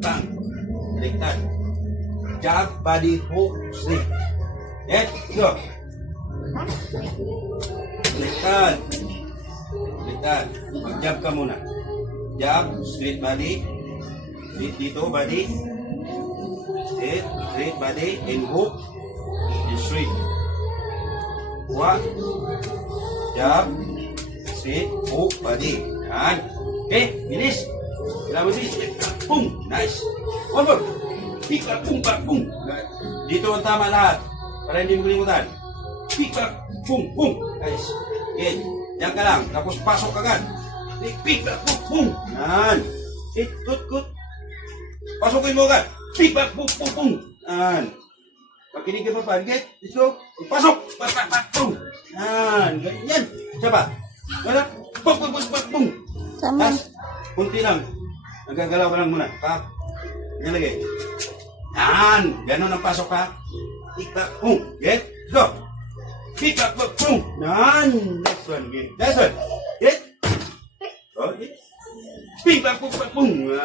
Bang. Baliktad. Jab, body, hook, straight. Yes, go. Baliktad. Baliktad. Mag-jab ka muna. Jab, straight body. Straight dito, body. Straight body, and hook, and straight. Kuha. Jab, straight, hook, body. Yan. Okay, bilis. Kailangan mo bilis. Boom! Nice. One more. Pick-up, boom, back, boom. Dito ang tama lahat. Para hindi mo kalimutan. Pick-up, boom, boom. Nice. Okay. Yan ka lang. Tapos pasok agad. Pick-up, boom, boom. Yan. Okay, good. Pasukin mo agad. Pick-up, boom, boom, boom. Yan. Pag kinig ka pa, get. Let's go. Pasok. Boom. Yan. Ganyan. Siya ba? Ganyan. Boom, boom, boom, boom, boom. Tama. Kunti lang. Nagagalaw ka lang muna. Pa. Ganyan lagi. Yan. Ganon ang pasok ha. Pick-up, boom. Get. Let's go. Pick-up, boom. Yan. Next one. Get. Next one. Get. Okay. Pick-up, boom, boom.